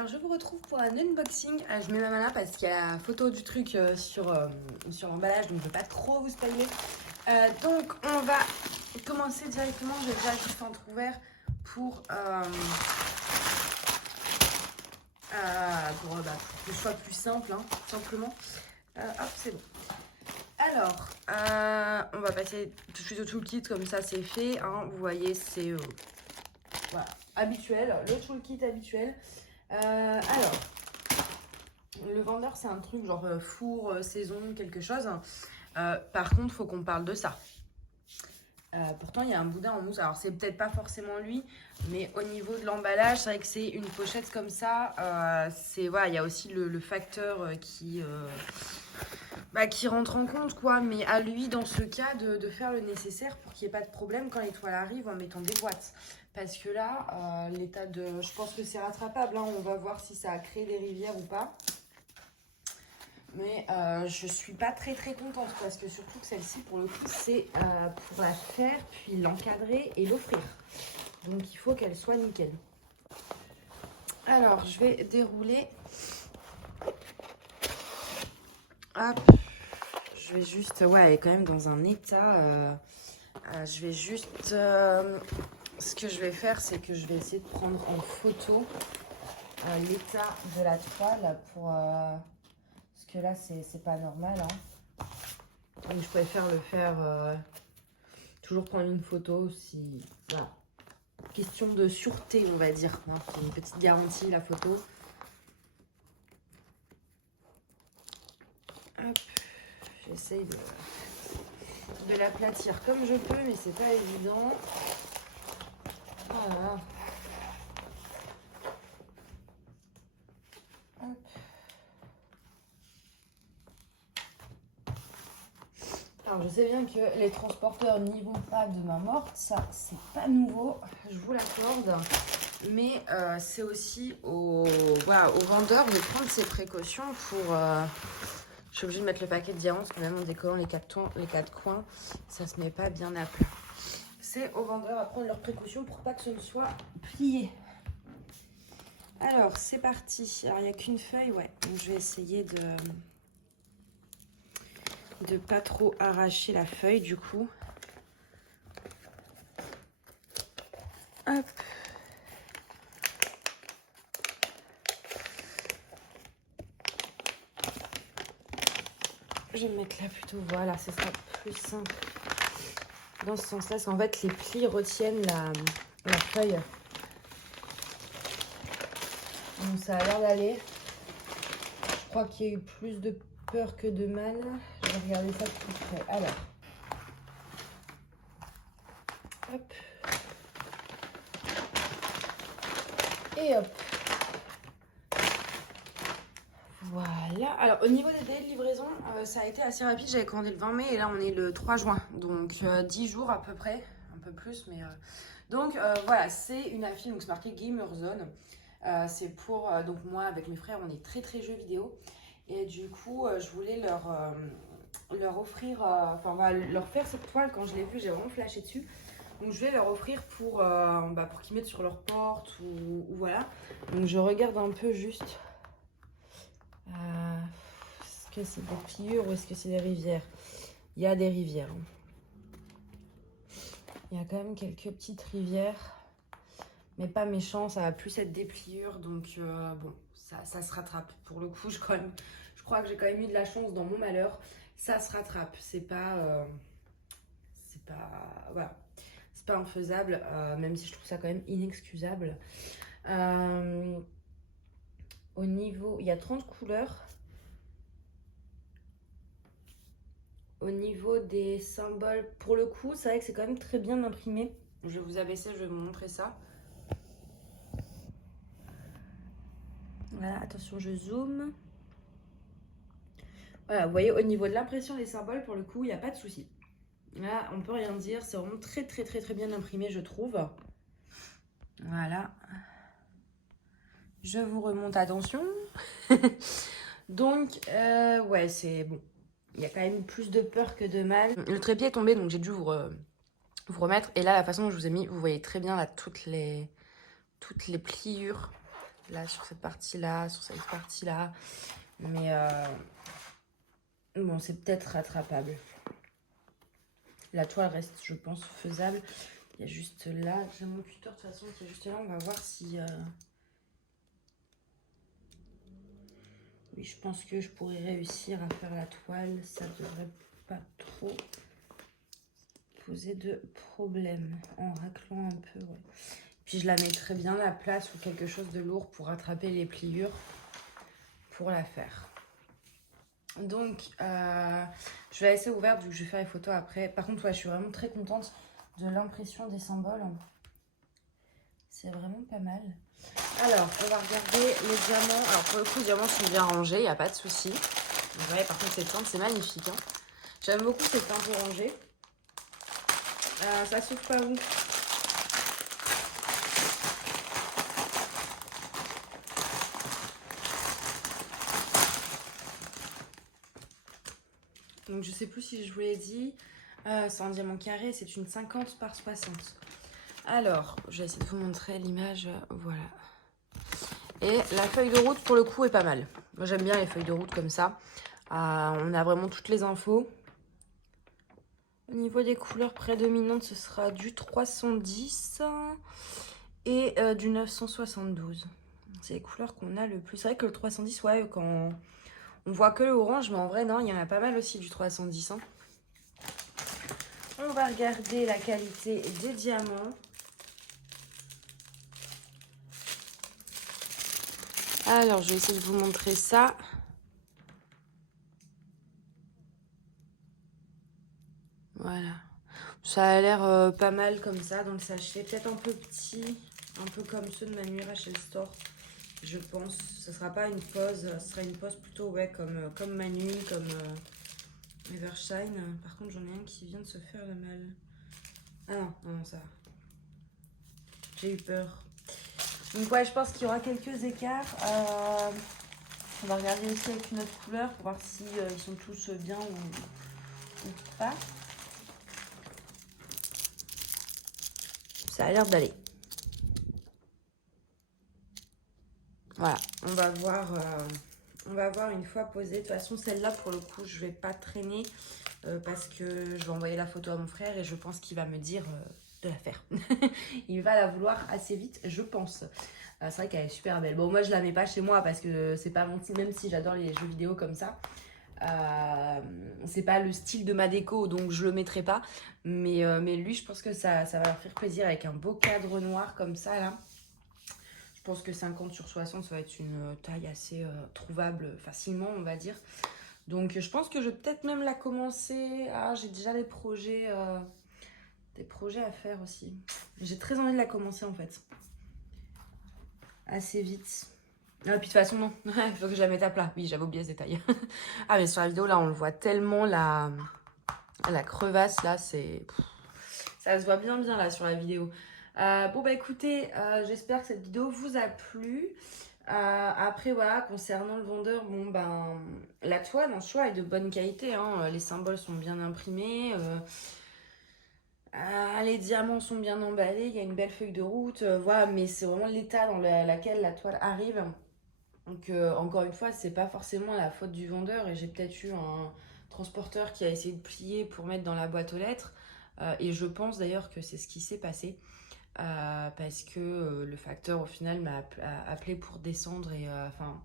alors je vous retrouve pour un unboxing. Je mets ma main là parce qu'il y a la photo du truc sur l'emballage, donc je ne veux pas trop vous spoiler. Donc on va commencer directement. J'ai déjà juste entrouvert pour pour que ce soit plus simple, hein, simplement. Hop, c'est bon. Alors, on va passer tout de suite au toolkit, comme ça c'est fait. Hein. Vous voyez, c'est voilà, habituel, le toolkit habituel. Alors, le vendeur, c'est un truc genre four, saison, quelque chose. Par contre, il faut qu'on parle de ça. Pourtant, il y a un boudin en mousse. Alors, c'est peut-être pas forcément lui, mais au niveau de l'emballage, c'est vrai que c'est une pochette comme ça. Voilà, il y a aussi le facteur qui rentre en compte, quoi. Mais à lui, dans ce cas, de faire le nécessaire pour qu'il n'y ait pas de problème quand les toiles arrivent en mettant des boîtes. Parce que là, l'état de... Je pense que c'est rattrapable, hein. On va voir si ça a créé des rivières ou pas. Mais je suis pas très contente parce que surtout que celle-ci, pour le coup, c'est pour la faire, puis l'encadrer et l'offrir. Donc il faut qu'elle soit nickel. Alors, je vais dérouler. Hop. Je vais juste... Ouais, elle est quand même dans un état... je vais juste... ce que je vais faire, c'est que je vais essayer de prendre en photo l'état de la toile pour... parce que là, c'est pas normal. Hein. Donc, je préfère le faire... toujours prendre une photo si... Voilà. Question de sûreté, on va dire. Hein. C'est une petite garantie, la photo. Hop. J'essaye de l'aplatir comme je peux, mais c'est pas évident. Voilà. Hop. Alors, je sais bien que les transporteurs n'y vont pas de main morte, ça c'est pas nouveau, je vous l'accorde, mais c'est aussi au vendeur de prendre ses précautions pour... Je suis obligée de mettre le paquet de diamants parce que même en décorant les quatre coins, ça se met pas bien à plat. C'est aux vendeurs à prendre leurs précautions pour pas que ce ne soit plié. Alors, c'est parti. Alors, il n'y a qu'une feuille, ouais. Donc, je vais essayer de pas trop arracher la feuille, du coup. Hop. Je vais me mettre là plutôt. Voilà, ce sera plus simple. Dans ce sens-là, parce qu'en fait, les plis retiennent la feuille. Donc, ça a l'air d'aller. Je crois qu'il y a eu plus de peur que de mal. Je vais regarder ça de plus près. Alors. Hop. Et hop. Voilà. Alors, au niveau des délais de livraison, ça a été assez rapide. J'avais commandé le 20 mai et là, on est le 3 juin. Donc, 10 jours à peu près. Un peu plus, mais... Donc, voilà, c'est une affiche. Donc, c'est marqué Gamer Zone. C'est pour... donc, moi, avec mes frères, on est très jeux vidéo. Et du coup, je voulais leur offrir... Enfin, voilà, leur faire cette toile. Quand je l'ai vue, j'ai vraiment flashé dessus. Donc, je vais leur offrir pour qu'ils mettent sur leur porte ou voilà. Donc, je regarde un peu juste... est-ce que c'est des pliures ou est-ce que c'est des rivières? Il y a des rivières. Il y a quand même quelques petites rivières. Mais pas méchant, ça va plus être des pliures. Donc bon, ça se rattrape. Pour le coup, je crois que j'ai quand même eu de la chance dans mon malheur. Ça se rattrape. C'est pas... voilà. C'est pas infaisable. Même si je trouve ça quand même inexcusable. Au niveau... Il y a 30 couleurs. Au niveau des symboles, pour le coup, c'est vrai que c'est quand même très bien imprimé. Je vais vous abaisser, je vais vous montrer ça. Voilà, attention, je zoome. Voilà, vous voyez, au niveau de l'impression des symboles, pour le coup, il n'y a pas de souci. Là, on peut rien dire. C'est vraiment très bien imprimé, je trouve. Voilà. Je vous remonte, attention. Donc, ouais, c'est bon. Il y a quand même plus de peur que de mal. Le trépied est tombé, donc j'ai dû vous remettre. Et là, la façon dont je vous ai mis, vous voyez très bien là toutes les pliures. là sur cette partie-là, sur cette partie-là. Mais bon, c'est peut-être rattrapable. La toile reste, je pense, faisable. Il y a juste là, j'ai mon cutter de toute façon qui est juste là. On va voir si... Oui, je pense que je pourrais réussir à faire la toile. Ça devrait pas trop poser de problème en raclant un peu. Ouais. Puis je la mettrai bien à la place ou quelque chose de lourd pour rattraper les pliures pour la faire. Donc, je vais laisser ouverte vu que je vais faire les photos après. Par contre, ouais, je suis vraiment très contente de l'impression des symboles. C'est vraiment pas mal. Alors, on va regarder les diamants. Alors, pour le coup, les diamants sont bien rangés, il n'y a pas de souci. Vous voyez, par contre, cette teinte, c'est magnifique. Hein. J'aime beaucoup cette teinte orangée. Ça s'ouvre pas où? Donc, je sais plus si je vous l'ai dit. C'est un diamant carré, c'est une 50 par 60. Alors, je vais essayer de vous montrer l'image. Voilà. Et la feuille de route, pour le coup, est pas mal. Moi, j'aime bien les feuilles de route comme ça. On a vraiment toutes les infos. Au niveau des couleurs prédominantes, ce sera du 310 et du 972. C'est les couleurs qu'on a le plus. C'est vrai que le 310, ouais, quand on voit que le orange, mais en vrai, non, il y en a pas mal aussi du 310. Hein. On va regarder la qualité des diamants. Alors, je vais essayer de vous montrer ça. Voilà. Ça a l'air pas mal comme ça dans le sachet. Peut-être un peu petit, un peu comme ceux de Manu Rachel Store, je pense. Ce sera pas une pose, ce sera une pose plutôt ouais, comme Manu, comme Evershine. Par contre, j'en ai un qui vient de se faire le mal. Ah non, non, ça va. J'ai eu peur. Donc ouais, je pense qu'il y aura quelques écarts. On va regarder aussi avec une autre couleur pour voir si ils sont tous bien ou pas. Ça a l'air d'aller. Voilà, on va voir une fois posée. De toute façon, celle-là, pour le coup, je vais pas traîner parce que je vais envoyer la photo à mon frère et je pense qu'il va me dire de la faire. Il va la vouloir assez vite, je pense. C'est vrai qu'elle est super belle. Bon, moi, je la mets pas chez moi parce que c'est pas mon style, même si j'adore les jeux vidéo comme ça. C'est pas le style de ma déco, donc je le mettrai pas. Mais lui, je pense que ça va leur faire plaisir avec un beau cadre noir comme ça, là. Je pense que 50 sur 60, ça va être une taille assez trouvable facilement, on va dire. Donc, je pense que je vais peut-être même la commencer. Ah, j'ai déjà des projets à faire aussi. J'ai très envie de la commencer, en fait. Assez vite. Ah, puis de toute façon, non. Il faut que je la mette à plat. Oui, j'avais oublié ce détail. Ah, mais sur la vidéo, là, on le voit tellement, la crevasse, là, c'est... Ça se voit bien, là, sur la vidéo. Bon, bah, écoutez, j'espère que cette vidéo vous a plu. Après, voilà, concernant le vendeur, bon, ben, la toile, en soi, est de bonne qualité. Hein. Les symboles sont bien imprimés. Les diamants sont bien emballés. Il y a une belle feuille de route. Voilà, mais c'est vraiment l'état dans lequel la toile arrive. Donc, encore une fois, c'est pas forcément la faute du vendeur. Et j'ai peut-être eu un transporteur qui a essayé de plier pour mettre dans la boîte aux lettres. Et je pense d'ailleurs que c'est ce qui s'est passé. Parce que le facteur, au final, m'a appelé pour descendre. Et enfin,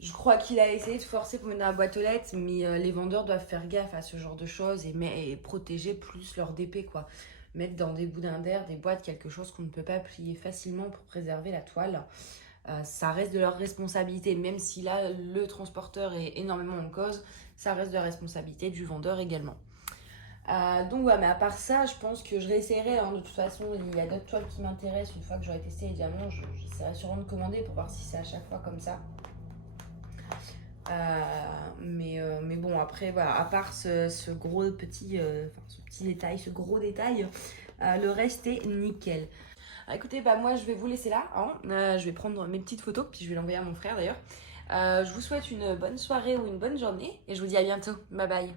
je crois qu'il a essayé de forcer pour mettre dans la boîte aux lettres. Mais les vendeurs doivent faire gaffe à ce genre de choses et protéger plus leur DP, quoi. Mettre dans des boudins d'air, des boîtes, quelque chose qu'on ne peut pas plier facilement pour préserver la toile. Ça reste de leur responsabilité, même si là le transporteur est énormément en cause, ça reste de la responsabilité du vendeur également. Donc ouais, mais à part ça, je pense que je réessayerai, hein, de toute façon, il y a d'autres toiles qui m'intéressent. Une fois que j'aurai testé les diamants, j'essaierai sûrement de commander pour voir si c'est à chaque fois comme ça. Mais bon, après, voilà, à part ce gros petit, ce petit détail, ce gros détail, le reste est nickel. Écoutez, bah moi je vais vous laisser là, hein. Je vais prendre mes petites photos, puis je vais l'envoyer à mon frère d'ailleurs. Je vous souhaite une bonne soirée ou une bonne journée, et je vous dis à bientôt. Bye bye.